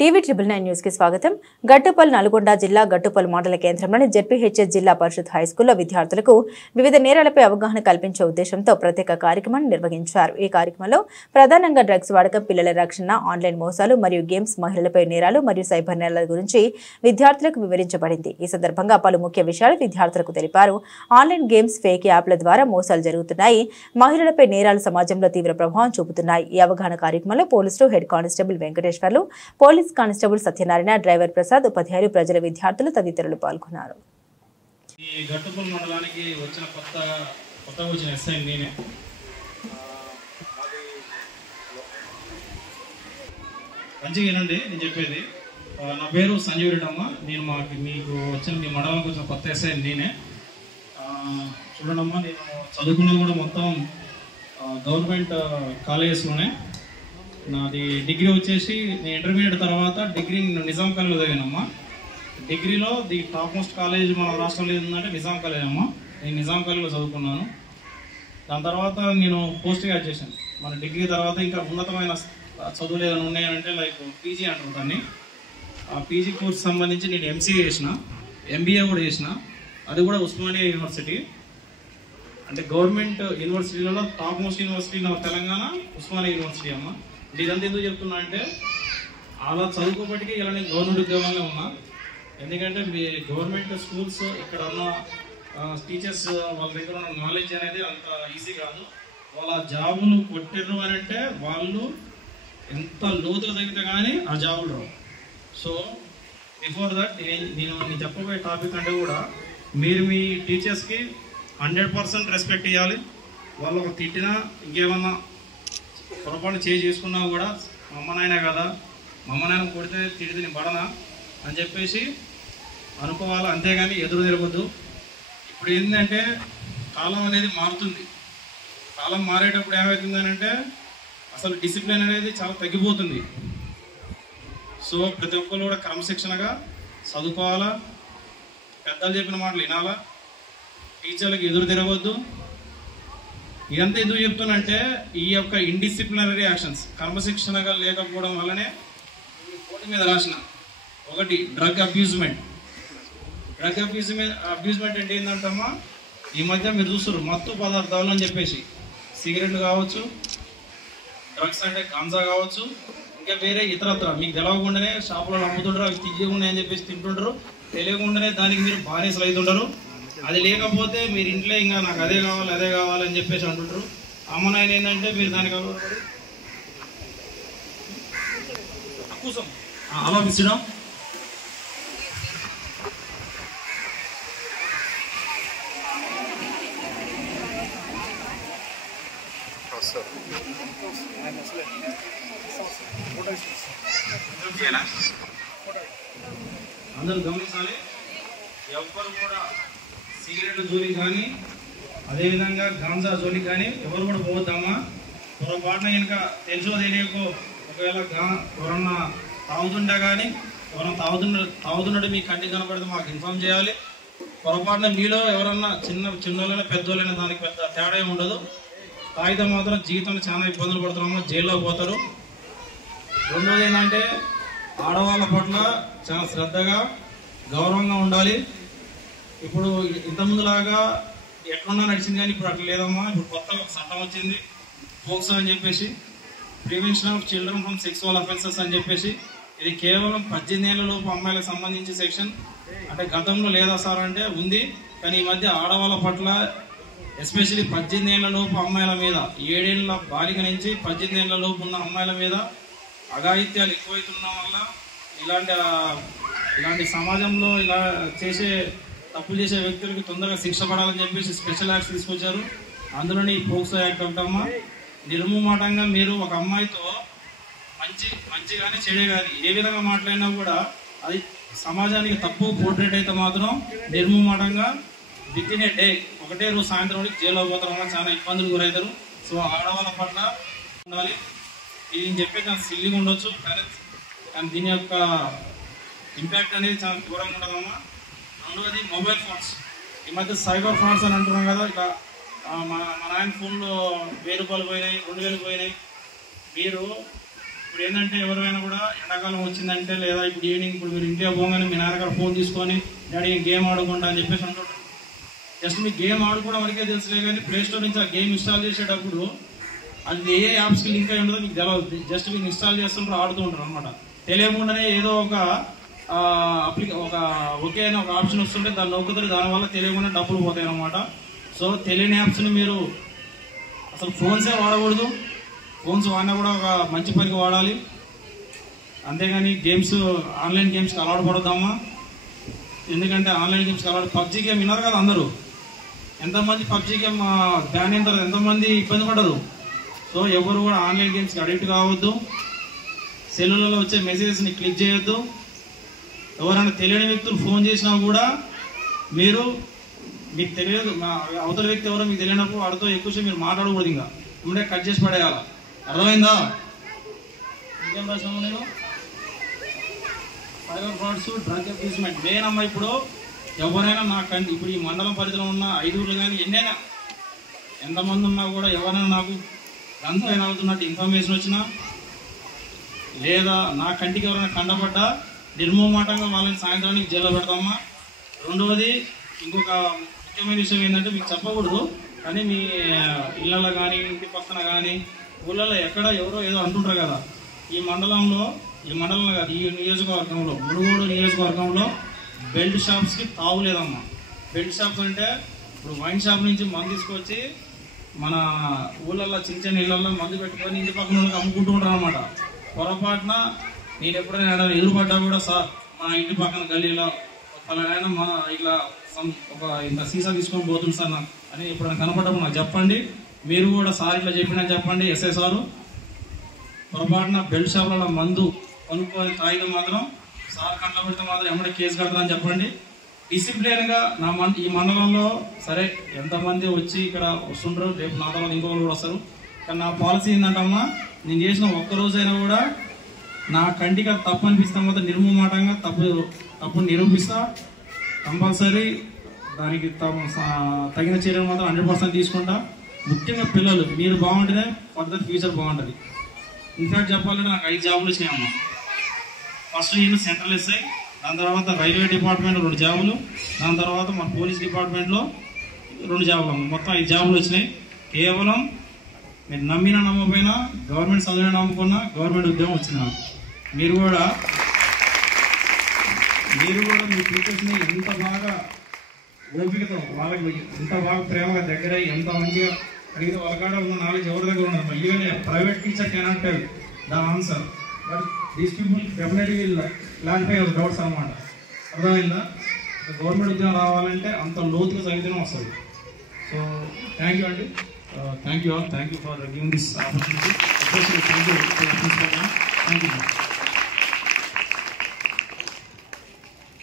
TV 999 news కి స్వాగతం. గట్టుపల్ నల్గొండ జిల్లా గట్టుపల్ మండల కేంద్రంలోని జెడ్పీహెచ్ఎస్ జిల్లా పరిషత్ హైస్కూల్లో విద్యార్థులకు వివిధ నేరాలపై అవగాహన కల్పించే ఉద్దేశంతో ప్రత్యేక కార్యక్రమాన్ని నిర్వహించారు. ఈ కార్యక్రమంలో ప్రధానంగా డ్రగ్స్ వాడకం, పిల్లల రక్షణ, ఆన్లైన్ మోసాలు మరియు గేమ్స్, మహిళలపై నేరాలు మరియు సైబర్ నేరాల గురించి విద్యార్థులకు వివరించబడింది. ఈ సందర్భంగా పలు ముఖ్య విషయాలు విద్యార్థులకు తెలిపారు. ఆన్లైన్ గేమ్స్, ఫేక్ యాప్ల ద్వారా మోసాలు జరుగుతున్నాయి. మహిళలపై నేరాలు సమాజంలో తీవ్ర ప్రభావం చూపుతున్నాయి. ఈ అవగాహన కార్యక్రమంలో పోలీసులు head constable Venkateswarlu, police constable Satyanarayana, driver Prasad, ఉపాధ్యాయులు, ప్రజల, విద్యార్థులు తదితరులు పాల్గొన్నారు. ఈ గట్టుపల్ మండలానికి వచ్చిన కొత్తగా వచ్చిన ఎస్ఐ నేనే. మంచిగా వినండి నేను చెప్పేది. నా పేరు సంజీవ్ రెడ్డి అమ్మ. నేను మీకు వచ్చిన మీ మండలానికి వచ్చిన కొత్త ఎస్ఐ నేనే. చూడండమ్మా, నేను చదువుకున్నది కూడా మొత్తం గవర్నమెంట్ కాలేజెస్లోనే. నాది డిగ్రీ వచ్చేసి నేను ఇంటర్మీడియట్ తర్వాత డిగ్రీ నిజాం కాలేజ్లో చదివానమ్మా. డిగ్రీలో ది టాప్ మోస్ట్ కాలేజ్ మన రాష్ట్రంలో ఏంటంటే నిజాం కాలేజ్ అమ్మా. నేను నిజాం కాలేజ్లో చదువుకున్నాను. దాని తర్వాత నేను పోస్ట్ గ్రాడ్యుయేషన్, మన డిగ్రీ తర్వాత ఇంకా ఉన్నతమైన చదువులు ఏదైనా ఉన్నాయంటే లైక్ పీజీ అంటారు దాన్ని. ఆ పీజీ కోర్స్ సంబంధించి నేను ఎంసీఏ చేసిన, ఎంబీఏ కూడా చేసిన. అది కూడా ఉస్మానియా యూనివర్సిటీ, అంటే గవర్నమెంట్ యూనివర్సిటీలలో top most university Telangana Osmania university అమ్మ. ఇదంతా ఎందుకు చెప్తున్నా అంటే అలా చదువుకోబట్టికి ఇలా నేను గవర్నమెంట్ ఉద్యోగంలో ఉన్నా. ఎందుకంటే మీ గవర్నమెంట్ స్కూల్స్ ఇక్కడ ఉన్న టీచర్స్ వాళ్ళ దగ్గర ఉన్న నాలెడ్జ్ అనేది అంత ఈజీ కాదు. వాళ్ళ జాబులు కొట్టిర్రు అని అంటే వాళ్ళు ఎంత లోతులు తగ్గితే కానీ ఆ జాబులు రావు. సో బిఫోర్ దట్ నేను చెప్పబోయే టాపిక్ అంటే కూడా మీరు మీ టీచర్స్కి 100% రెస్పెక్ట్ ఇవ్వాలి. వాళ్ళకు తిట్టినా ఇంకేమన్నా పొరపాటు చేసుకున్నా కూడా మా అమ్మ నాయన కదా, మా అమ్మ నాయన కొడితే తిడితే నేను పడనా అని చెప్పేసి అనుకోవాలి. అంతేగాని ఎదురు తిరగొద్దు. ఇప్పుడు ఏంటంటే కాలం అనేది మారుతుంది. కాలం మారేటప్పుడు ఏమవుతుందని అంటే అసలు డిసిప్లిన్ అనేది చాలా తగ్గిపోతుంది. సో ప్రతి ఒక్కరు కూడా క్రమశిక్షణగా చదువుకోవాలా, పెద్దలు చెప్పిన మాటలు వినాలా, టీచర్లకు ఎదురు తిరగొద్దు. ఇదంతా ఎందుకు చెప్తున్నంటే ఈ యొక్క ఇండిసిప్లినరీ యాక్షన్స్ క్రమశిక్షణగా లేకపోవడం వల్లనే కోర్టు మీద రాసిన ఒకటి డ్రగ్ అబ్యూజ్మెంట్. డ్రగ్ అబ్యూజ్మెంట్ అంటే ఏంటంటమ్మా, ఈ మధ్య మీరు చూస్తారు మత్తు పదార్థాలు అని చెప్పేసి సిగరెట్లు కావచ్చు, డ్రగ్స్ అంటే గాంజా కావచ్చు, ఇంకా వేరే ఇతరత్ర మీకు తెలవకుండానే షాపులలో అమ్ముతుంటారు. అవి తీయకుండానే చెప్పేసి తింటుంటారు. తెలియకుండానే దానికి మీరు బానిసలు అవుతుంటారు. అది లేకపోతే మీరు ఇంట్లో ఇంకా నాకు అదే కావాలి అని చెప్పేసి అంటుంటారు. అమ్మ నాయన ఏంటంటే మీరు దానికి కూసం ఆలోచించడం. అందరూ గమనించాలి. ఎవ్వరు కూడా సిగరెట్ల జోలికి కానీ అదేవిధంగా గాంజా జోలికి కానీ ఎవరు కూడా పోవద్దమ్మా. పొరపాటున ఇంకా తెలుసో తెలియకో ఒకవేళ ఎవరన్నా తాగుతుంటా కానీ ఎవరన్నా తాగుతున్నట్టు మీ కంటికి కనపడితే మాకు ఇన్ఫార్మ్ చేయాలి. పొరపాటున మీలో ఎవరన్నా చిన్నోళ్ళైనా పెద్దోళ్ళైనా దానికి పెద్ద తేడా ఏమి ఉండదు. తాగితే మాత్రం జీవితంలో చాలా ఇబ్బందులు పడుతున్నామో, జైల్లో పోతారు. రెండోది ఏంటంటే ఆడవాళ్ళ పట్ల చాలా శ్రద్ధగా గౌరవంగా ఉండాలి. ఇప్పుడు ఇంతకుముందులాగా ఎట్లున్నా నడిచింది కానీ ఇప్పుడు అట్లా లేదమ్మా. ఇప్పుడు కొత్తగా ఒక చట్టం వచ్చింది, పోక్సో అని చెప్పేసి, prevention of children from sexual offences అని చెప్పేసి. ఇది కేవలం 18 ఏళ్ల లోపు అమ్మాయిలకు సంబంధించి సెక్షన్. అంటే గతంలో లేదా సార్ అంటే ఉంది, కానీ ఈ మధ్య ఆడవాళ్ళ పట్ల ఎస్పెషల్లీ 18 ఏళ్ల లోపు అమ్మాయిల మీద, 7 ఏళ్ల బాలిక నుంచి 18 ఏళ్ల లోపు ఉన్న అమ్మాయిల మీద అఘాయిత్యాలు ఎక్కువైతుండడం వల్ల ఇలాంటి సమాజంలో ఇలా తప్పులు చేసే వ్యక్తులకి తొందరగా శిక్ష పడాలని చెప్పేసి స్పెషల్ యాక్ట్స్ తీసుకొచ్చారు. అందులోని ఈ పోక్సో యాక్ట్ అంటామా. నిర్మూమాటంగా మీరు ఒక అమ్మాయితో మంచి కానీ చెడే కానీ ఏ విధంగా మాట్లాడినా కూడా అది సమాజానికి తప్పు పోర్ట్రేట్ అయితే మాత్రం నిర్మూమాటంగా విత్ ఇన్ ఏ డే, ఒకటే రోజు సాయంత్రం జైల్లో పోతారు వల్ల చాలా ఇబ్బందులు గురవుతారు. సో ఆడవాళ్ళ పట్ల ఉండాలి. ఇది నేను చెప్పే చాలా సిల్లిగా ఉండొచ్చు, కానీ దీని యొక్క ఇంపాక్ట్ అనేది చాలా దూరంగా ఉండదమ్మా. రెండవది మొబైల్ ఫోన్స్. ఈ మధ్య సైబర్ ఫ్రాడ్స్ అని అంటున్నాం కదా. ఇట్లా మన నాయన ఫోన్లో 1000 రూపాయలు పోయినాయి, 2000 పోయినాయి. మీరు ఇప్పుడు ఇప్పుడు ఏంటంటే ఎవరైనా కూడా ఎండాకాలం వచ్చిందంటే లేదా ఇప్పుడు ఈవినింగ్ ఇప్పుడు మీరు ఇంట్లో పోగానే మీ నాన్నగారు ఫోన్ తీసుకొని డాడీ గేమ్ ఆడుకుంటా అని చెప్పేసి అంటుంటారు. జస్ట్ మీకు గేమ్ ఆడుకోవడం వరకే తెలుసులే కానీ ప్లే స్టోర్ నుంచి ఆ గేమ్ ఇన్స్టాల్ చేసేటప్పుడు అది ఏ యాప్స్కి లింక్ అయి ఉండదో మీకు తెలియదు. జస్ట్ మీకు ఇన్స్టాల్ చేస్తుంటారు, ఆడుతూ ఉంటారు అనమాట. తెలియకుండానే ఏదో ఒక ఒకే అని ఒక ఆప్షన్ వస్తుంటే దాన్ని నొక్కుతారు, దానివల్ల తెలియకుండా డబ్బులు పోతాయి అనమాట. సో తెలియని యాప్స్ని మీరు అసలు ఫోన్సే వాడకూడదు. ఫోన్స్ వాడినా కూడా ఒక మంచి పనికి వాడాలి, అంతేగాని గేమ్స్ ఆన్లైన్ గేమ్స్కి అలవాటు పడొద్దామా. ఎందుకంటే ఆన్లైన్ గేమ్స్కి అలవాటు పబ్జీ గేమ్ విన్నారు కదా అందరూ, ఎంతమంది పబ్జీ గేమ్ బ్యాన్ అయిన తర్వాత ఎంతమంది ఇబ్బంది పడరు. సో ఎవరు కూడా ఆన్లైన్ గేమ్స్కి అడిక్ట్ కావద్దు. సెల్లులలో వచ్చే మెసేజెస్ని క్లిక్ చేయొద్దు. ఎవరైనా తెలియని వ్యక్తులు ఫోన్ చేసినా కూడా మీకు తెలియదు, అవతల వ్యక్తి ఎవరో మీకు తెలియనప్పుడు వాడితో ఎక్కువసేపు మీరు మాట్లాడకూడదు. ఇంకా ముందే కట్ చేసి పడేయాల. అర్థమైందా? ఇంకేం రాసాము నేను సైబర్ ఫ్రాడ్స్, డ్రగ్ అబ్యూస్మెంట్ మెయిన్ అమ్మ. ఇప్పుడు ఎవరైనా ఇప్పుడు ఈ మండలం పరిధిలో ఉన్న 5 ఊర్లు కానీ ఎన్నైనా ఎంతమంది ఉన్నా కూడా ఎవరైనా నాకు గంజాయి అవుతున్నట్టు ఇన్ఫర్మేషన్ వచ్చినా లేదా నా కంటికి ఎవరైనా కండపడ్డా నిర్మోమాటంగా వాళ్ళని సాయంత్రానికి జైల్లో పెడతామా. రెండవది ఇంకొక ముఖ్యమైన విషయం ఏంటంటే మీకు చెప్పకూడదు కానీ మీ ఇళ్ళల్లో కానీ ఇంటి పక్కన కానీ ఊళ్ళల్లో ఎక్కడ ఎవరో ఏదో అంటుంటారు కదా. ఈ మండలం కాదు, ఈ నియోజకవర్గంలో మునుగోడు నియోజకవర్గంలో బెల్ట్ షాప్స్కి తావులేదమ్మా. బెల్ట్ షాప్స్ అంటే ఇప్పుడు వైన్ షాప్ నుంచి మందు తీసుకొచ్చి మన ఊళ్ళల్లో చిన్న చిన్న ఇళ్లలో మందు పెట్టుకొని ఇంటి పక్కన అమ్ముకుంటూ ఉంటారు అనమాట. పొరపాటున నేను ఎప్పుడైనా ఎదురుపడ్డా కూడా సార్ మా ఇంటి పక్కన గల్లీలో పలానా మా ఇట్లా ఇంత సీసా తీసుకొని పోతుంది సార్ నాకు అని ఎప్పుడైనా కనపడ్డప్పుడు నాకు చెప్పండి. మీరు కూడా సార్ ఇట్లా చెప్పినా చెప్పండి. ఎస్ఐ సారు పొరపాటున బెల్ట్ షాప్లలో మందు కొనుక్కొని తాగితే మాత్రం సార్ కంట్లో పెడితే మాత్రం ఎమ్మడే కేసు కడతారని చెప్పండి. డిసిప్లిన్గా ఈ మండలంలో సరే ఎంతమంది వచ్చి ఇక్కడ వస్తుంటారు, రేపు నా తర్వాత ఇంకొకరు కూడా వస్తారు. కానీ నా పాలసీ ఏంటంటమ్మా, నేను చేసిన ఒక్కరోజైనా కూడా నా కంటికి అది తప్పు అనిపిస్తే మాత్రం నిర్మూమాటంగా తప్పు నిరూపిస్తా. కంపల్సరీ దానికి తగిన చర్యలు మాత్రం 100% తీసుకుంటా. ముఖ్యంగా పిల్లలు మీరు బాగుంటేనే ఫర్దర్ ఫ్యూచర్ బాగుంటుంది. ఇన్ఫాక్ట్ చెప్పాలంటే నాకు 5 జాబులు వచ్చినాయమ్మా. ఫస్ట్ నేను సెంట్రల్ ఎస్ఐ, దాని తర్వాత రైల్వే డిపార్ట్మెంట్ 2 జాబులు, దాని తర్వాత మన పోలీస్ డిపార్ట్మెంట్లో 2 జాబులు, మొత్తం 5 జాబులు వచ్చినాయి. కేవలం మీరు నమ్మినా నమ్మకపోయినా గవర్నమెంట్ చదివినా నమ్ముకున్నా గవర్నమెంట్ ఉద్యోగం వచ్చింది. మీరు కూడా మీ టీచర్స్ని ఎంత బాగా ఓపికతో వాళ్ళకి ఎంత బాగా ప్రేమగా దగ్గర ఎంత మంచిగా అడిగితే వాళ్ళ కాడ ఉన్న నాలెడ్జ్ ఎవరి దగ్గర ఉన్నారు. Even private teacher cannot tell the answer, but these people definitely will clarify your doubts అనమాట. అర్థమైందా? గవర్నమెంట్ ఉద్యోగం రావాలంటే అంత లోతుగా చదివితేనే వస్తుంది. సో థ్యాంక్ యూ అండి. Thank you all. Thank you for giving this opportunity. Especially thank you.